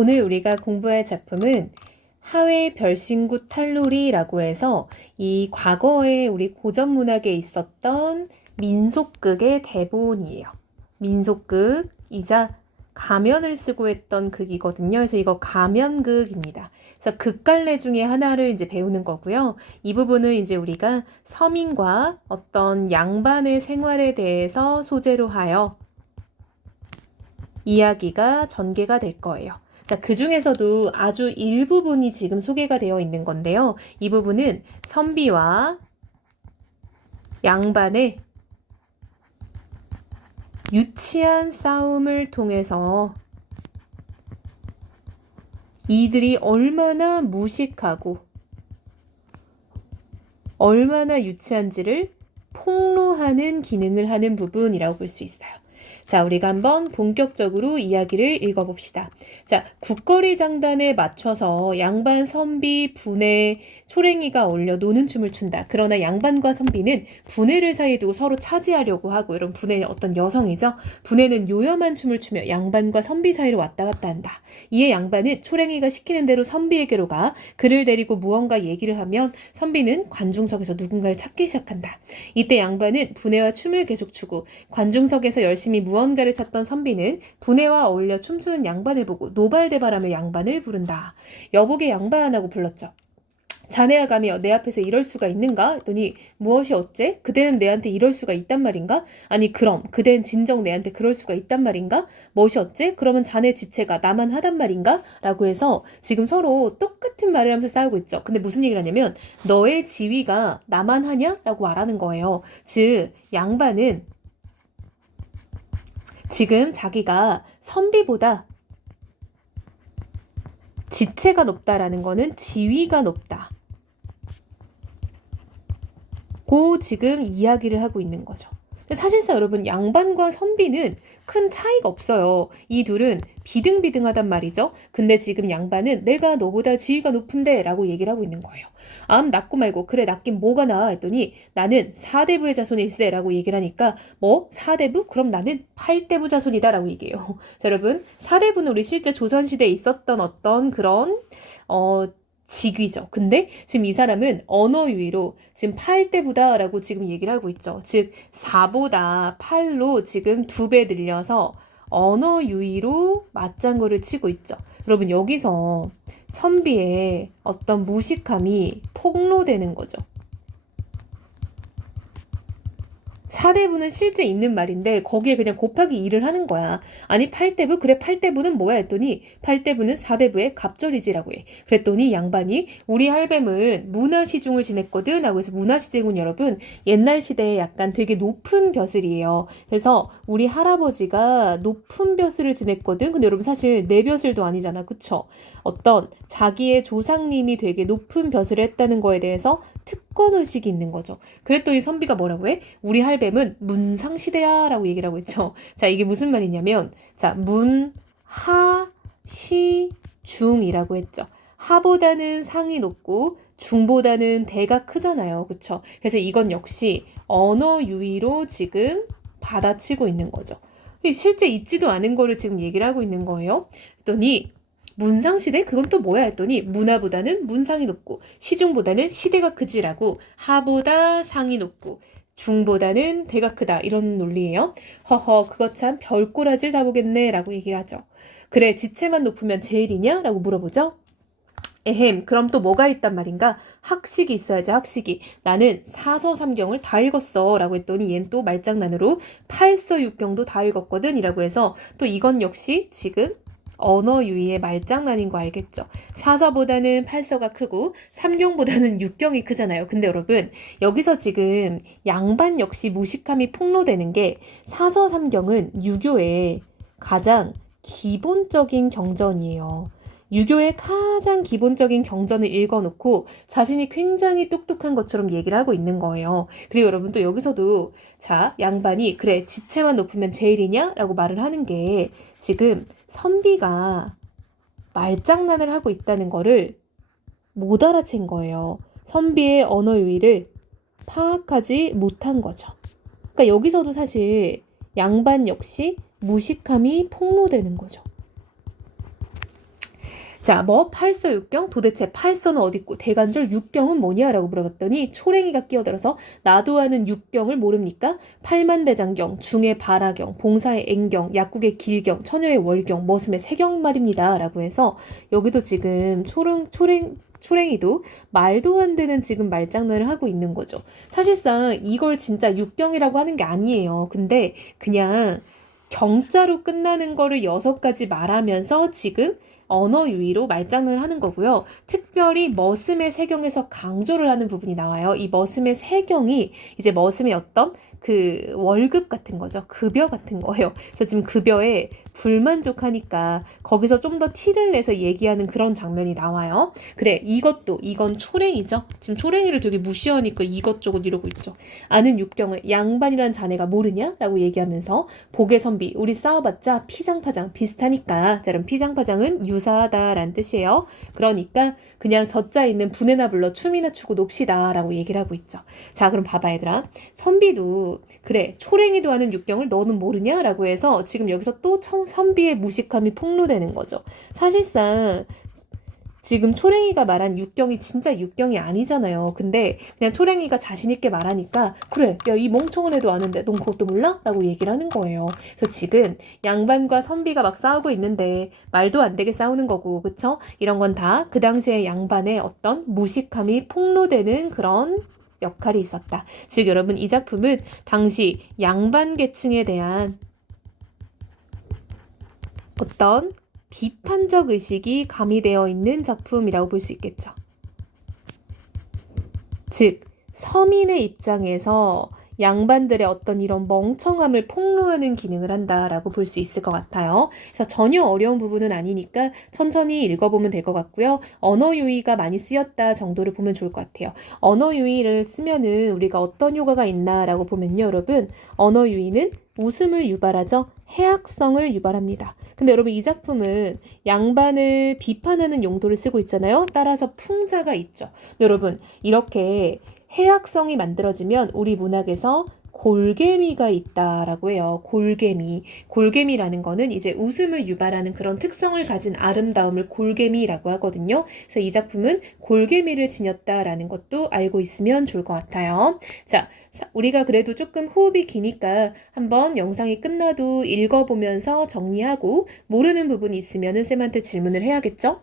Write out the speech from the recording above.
오늘 우리가 공부할 작품은 하회 별신구 탈놀이라고 해서 이 과거에 우리 고전 문학에 있었던 민속극의 대본이에요. 민속극이자 가면을 쓰고 했던 극이거든요. 그래서 이거 가면극입니다. 그래서 극갈래 중에 하나를 이제 배우는 거고요. 이 부분은 이제 우리가 서민과 어떤 양반의 생활에 대해서 소재로 하여 이야기가 전개가 될 거예요. 자, 그 중에서도 아주 일부분이 지금 소개가 되어 있는 건데요. 이 부분은 선비와 양반의 유치한 싸움을 통해서 이들이 얼마나 무식하고 얼마나 유치한지를 폭로하는 기능을 하는 부분이라고 볼 수 있어요. 자, 우리가 한번 본격적으로 이야기를 읽어봅시다. 자, 국거리 장단에 맞춰서 양반, 선비, 분해, 초랭이가 올려 노는 춤을 춘다. 그러나 양반과 선비는 분해를 사이에 두고 서로 차지하려고 하고 이런 분해 어떤 여성이죠. 분해는 요염한 춤을 추며 양반과 선비 사이로 왔다 갔다 한다. 이에 양반은 초랭이가 시키는 대로 선비에게로 가 그를 데리고 무언가 얘기를 하면 선비는 관중석에서 누군가를 찾기 시작한다. 이때 양반은 분해와 춤을 계속 추고 관중석에서 열심히 무언가 를 찾던 선비는 분해와 어울려 춤추는 양반을 보고 노발대발하며 양반을 부른다. 여복의 양반하고 불렀죠. 자네야 가며 내 앞에서 이럴 수가 있는가? 했더니 무엇이 어째? 그대는 내한테 이럴 수가 있단 말인가? 아니 그럼 그대는 진정 내한테 그럴 수가 있단 말인가? 무엇이 어째? 그러면 자네 지체가 나만 하단 말인가? 라고 해서 지금 서로 똑같은 말을 하면서 싸우고 있죠. 근데 무슨 얘기를 하냐면 너의 지위가 나만 하냐? 라고 말하는 거예요. 즉 양반은 지금 자기가 선비보다 지체가 높다라는 거는 지위가 높다. 고 지금 이야기를 하고 있는 거죠. 사실상 여러분 양반과 선비는 큰 차이가 없어요. 이 둘은 비등비등하단 말이죠. 근데 지금 양반은 내가 너보다 지위가 높은데 라고 얘기를 하고 있는 거예요. 암 낳고 말고 그래 낳긴 뭐가 나아 했더니 나는 사대부의 자손일세 라고 얘기를 하니까 뭐 사대부? 그럼 나는 팔대부 자손이다 라고 얘기해요. 자 여러분 사대부는 우리 실제 조선시대에 있었던 어떤 그런 어 직위죠. 근데 지금 이 사람은 언어 유의로 지금 8대보다라고 지금 얘기를 하고 있죠. 즉 4보다 8로 지금 두 배 늘려서 언어 유의로 맞장구를 치고 있죠. 여러분 여기서 선비의 어떤 무식함이 폭로되는 거죠. 사대부는 실제 있는 말인데 거기에 그냥 곱하기 2를 하는 거야. 아니 8대부? 그래 8대부는 뭐야 했더니 8대부는 4대부의 갑절이지라고 해. 그랬더니 양반이 우리 할뱀은 문화시중을 지냈거든 하고 해서 문화시중은 여러분 옛날 시대에 약간 되게 높은 벼슬이에요. 그래서 우리 할아버지가 높은 벼슬을 지냈거든. 근데 여러분 사실 내 벼슬도 아니잖아. 그쵸? 어떤 자기의 조상님이 되게 높은 벼슬을 했다는 거에 대해서 특 권의식이 있는 거죠. 그랬더니 선비가 뭐라고 해? 우리 할뱀은 문상시대야 라고 얘기를 하고 있죠. 자, 이게 무슨 말이냐면, 자, 문, 하, 시, 중이라고 했죠. 하보다는 상이 높고 중보다는 대가 크잖아요. 그쵸? 그래서 이건 역시 언어 유의로 지금 받아치고 있는 거죠. 실제 있지도 않은 거를 지금 얘기를 하고 있는 거예요. 그랬더니 문상시대? 그건 또 뭐야 했더니 문화보다는 문상이 높고 시중보다는 시대가 크지라고 하보다 상이 높고 중보다는 대가 크다 이런 논리예요. 허허 그것 참 별꼬라지를 다 보겠네 라고 얘기를 하죠. 그래 지체만 높으면 제일이냐? 라고 물어보죠. 에헴 그럼 또 뭐가 있단 말인가? 학식이 있어야지 학식이. 나는 사서삼경을 다 읽었어 라고 했더니 얜 또 말장난으로 팔서육경도 다 읽었거든 이라고 해서 또 이건 역시 지금 언어 유희의 말장난인 거 알겠죠? 사서보다는 팔서가 크고 삼경보다는 육경이 크잖아요. 근데 여러분 여기서 지금 양반 역시 무식함이 폭로되는 게 사서 삼경은 유교의 가장 기본적인 경전이에요. 유교의 가장 기본적인 경전을 읽어놓고 자신이 굉장히 똑똑한 것처럼 얘기를 하고 있는 거예요. 그리고 여러분 또 여기서도 자 양반이 그래 지체만 높으면 제일이냐? 라고 말을 하는 게 지금 선비가 말장난을 하고 있다는 거를 못 알아챈 거예요. 선비의 언어 유의를 파악하지 못한 거죠. 그러니까 여기서도 사실 양반 역시 무식함이 폭로되는 거죠. 자, 뭐 팔서 육경 도대체 팔서는 어디 있고 대간절 육경은 뭐냐라고 물어봤더니 초랭이가 끼어들어서 나도 아는 육경을 모릅니까? 팔만대장경, 중의 발화경, 봉사의 앵경, 약국의 길경, 처녀의 월경, 머슴의 세경 말입니다라고 해서 여기도 지금 초랭 초랭 초랭이도 말도 안 되는 지금 말장난을 하고 있는 거죠. 사실상 이걸 진짜 육경이라고 하는 게 아니에요. 근데 그냥 경자로 끝나는 거를 여섯 가지 말하면서 지금 언어 유희로 말장난을 하는 거고요. 특별히 머슴의 세경에서 강조를 하는 부분이 나와요. 이 머슴의 세경이 이제 머슴의 어떤 그 월급 같은 거죠. 급여 같은 거예요. 그래서 지금 급여에 불만족하니까 거기서 좀 더 티를 내서 얘기하는 그런 장면이 나와요. 그래, 이것도 이건 초랭이죠. 지금 초랭이를 되게 무시하니까 이것저것 이러고 있죠. 아는 육경을 양반이란 자네가 모르냐?라고 얘기하면서 복의 선비 우리 싸워봤자 피장파장 비슷하니까 자 그럼 피장파장은 유 사하다라는 뜻이에요. 그러니까 그냥 젖자 있는 분해나 불러 춤이나 추고 놉시다라고 얘기를 하고 있죠. 자 그럼 봐봐 얘들아 선비도 그래 초랭이도 하는 육경을 너는 모르냐라고 해서 지금 여기서 또 청, 선비의 무식함이 폭로되는 거죠. 사실상 지금 초랭이가 말한 육경이 진짜 육경이 아니잖아요. 근데 그냥 초랭이가 자신 있게 말하니까 그래, 야 이 멍청한 애도 아는데 넌 그것도 몰라? 라고 얘기를 하는 거예요. 그래서 지금 양반과 선비가 막 싸우고 있는데 말도 안 되게 싸우는 거고, 그쵸? 이런 건 다 그 당시에 양반의 어떤 무식함이 폭로되는 그런 역할이 있었다. 즉 여러분 이 작품은 당시 양반 계층에 대한 어떤 비판적 의식이 가미되어 있는 작품이라고 볼 수 있겠죠. 즉, 서민의 입장에서 양반들의 어떤 이런 멍청함을 폭로하는 기능을 한다라고 볼 수 있을 것 같아요. 그래서 전혀 어려운 부분은 아니니까 천천히 읽어보면 될 것 같고요. 언어 유희가 많이 쓰였다 정도를 보면 좋을 것 같아요. 언어 유희를 쓰면은 우리가 어떤 효과가 있나라고 보면요, 여러분. 언어 유희는 웃음을 유발하죠. 해악성을 유발합니다. 근데 여러분 이 작품은 양반을 비판하는 용도를 쓰고 있잖아요. 따라서 풍자가 있죠. 여러분 이렇게 해악성이 만들어지면 우리 문학에서 골개미가 있다라고 해요. 골개미. 골개미라는 거는 이제 웃음을 유발하는 그런 특성을 가진 아름다움을 골개미라고 하거든요. 그래서 이 작품은 골개미를 지녔다라는 것도 알고 있으면 좋을 것 같아요. 자, 사- 우리가 그래도 조금 호흡이 기니까 한번 영상이 끝나도 읽어보면서 정리하고 모르는 부분이 있으면 은 쌤한테 질문을 해야겠죠?